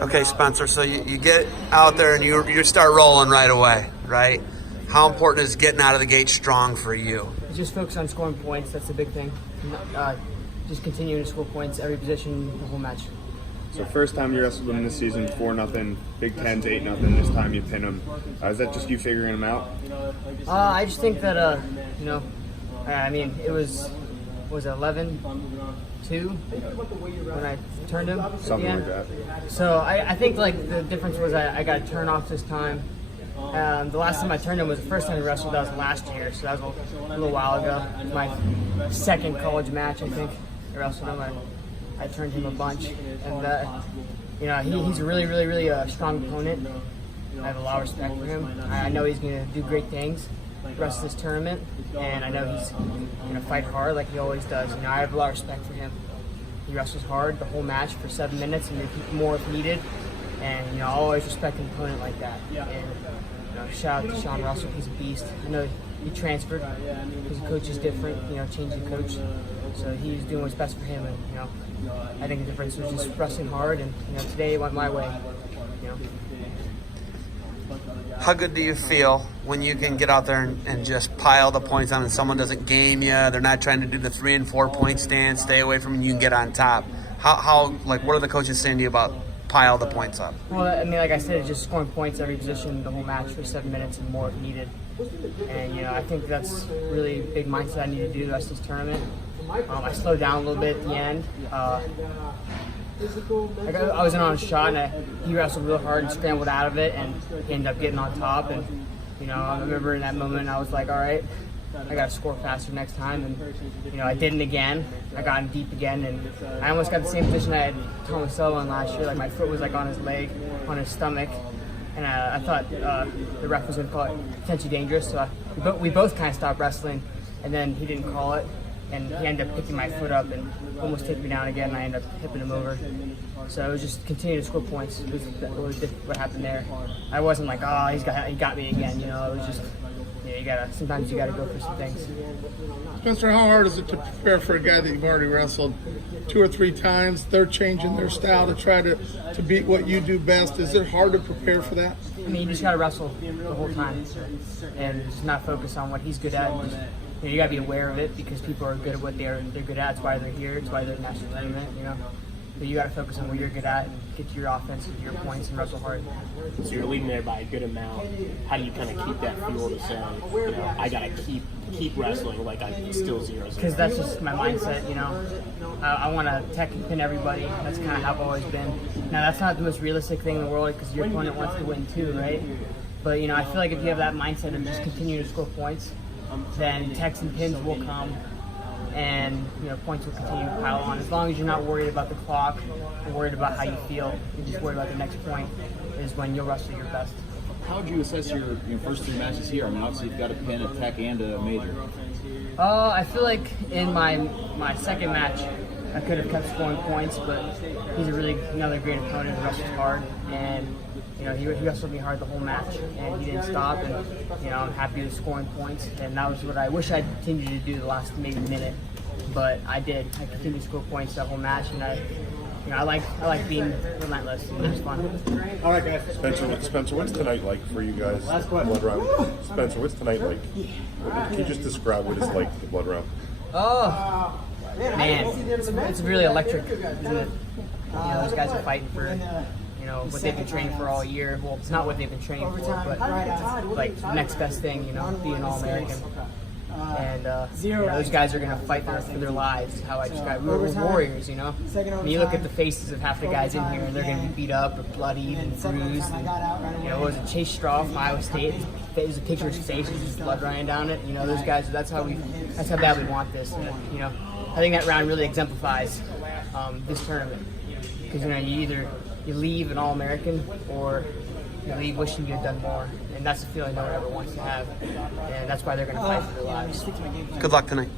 Okay, Spencer, so you get out there and you start rolling right away, right? How important is getting out of the gate strong for you? Just focus on scoring points. That's the big thing. Just continuing to score points every position, the whole match. So first time you wrestled them this season, 4-0, Big Ten's 8-0. This time you pin them. Is that just you figuring them out? I just think that it was 11-2 when I turned him. Something like that. So I think like the difference was I got a turn off this time. The last time I turned him was the first time we wrestled. That was last year, so that was a little while ago. My second college match, I think. I wrestled him. I turned him a bunch, and he's a really strong opponent. I have a lot of respect for him. I know he's going to do great things the rest of this tournament, and I know he's going to fight hard like he always does. I have a lot of respect for him. He wrestles hard the whole match for 7 minutes and repeat more if needed. And I'll always respect an opponent like that. And shout out to Sean Russell, he's a beast. I know he transferred because the coach is different. Changing coach, so he's doing what's best for him. And I think the difference was just wrestling hard. And today it went my way. How good do you feel when you can get out there and just pile the points on and someone doesn't game you? They're not trying to do the 3 and 4 point stand, stay away from you, and get on top. What are the coaches saying to you about pile the points up? Well, like I said, it's just scoring points every position, the whole match for 7 minutes and more if needed. And I think that's really a big mindset I need to do the rest of this tournament. I slowed down a little bit at the end. I was in on a shot and he wrestled real hard and scrambled out of it, and he ended up getting on top. And I remember in that moment I was like, all right, I got to score faster next time. And I didn't again. I got in deep again, and I almost got the same position I had Thomas Solo in last year. Like my foot was like on his leg, on his stomach, and I thought the ref was going to call it potentially dangerous. So we both kind of stopped wrestling, and then he didn't call it. And he ended up picking my foot up and almost took me down again, and I ended up hipping him over. So it was just continue to score points. It was what happened there. I wasn't like, oh, he got me again. It was just, sometimes you gotta go for some things. Spencer, how hard is it to prepare for a guy that you've already wrestled 2 or 3 times? They're changing their style to try to beat what you do best. Is it hard to prepare for that? You just gotta wrestle the whole time and just not focus on what he's good at. You gotta be aware of it because people are good at what they're good at. It's why they're here. It's why they're in the national tournament. But you gotta focus on what you're good at and get to your offense and your points and wrestle hard. So you're leading there by a good amount. How do you kind of keep that fuel to say, I gotta keep wrestling like I'm still 0-0? Because that's just my mindset. I want to tech and pin everybody. That's kind of how I've always been. Now that's not the most realistic thing in the world because your opponent wants to win too, right? But I feel like if you have that mindset of just continue to score points, then techs and pins will come, and points will continue to pile on. As long as you're not worried about the clock or worried about how you feel, you're just worried about the next point is when you'll wrestle your best. How would you assess your first 3 matches here? Obviously you've got a pin, a tech, and a major. I feel like in my second match, I could have kept scoring points, but he's another great opponent who wrestles hard, and he wrestled me hard the whole match, and he didn't stop, and I'm happy with scoring points, and that was what I wish I'd continued to do the last maybe minute, but I did. I continued to score points the whole match, and I like being relentless. It was fun. All right, guys. Spencer, what's tonight like for you guys? Blood round. Spencer, what's tonight like? Can you just describe what it's like, the blood round? Oh, man, it's really electric, isn't it? Those guys are fighting for what they've been training for all year. Well, it's not what they've been training for, but like the next best thing, being All-American. And those guys are gonna fight for their lives. How I describe we're warriors, And you look at the faces of half the guys in here, and they're gonna be beat up or bloodied and bruised. And what was it, Chase Straw from Iowa State? There's a picture of his face with his blood running down it. Those guys. That's how bad we want this. And, I think that round really exemplifies this tournament because you leave an All-American or you leave wishing you had done more, and that's the feeling no one ever wants to have, and that's why they're going to fight for their lives. Good luck tonight.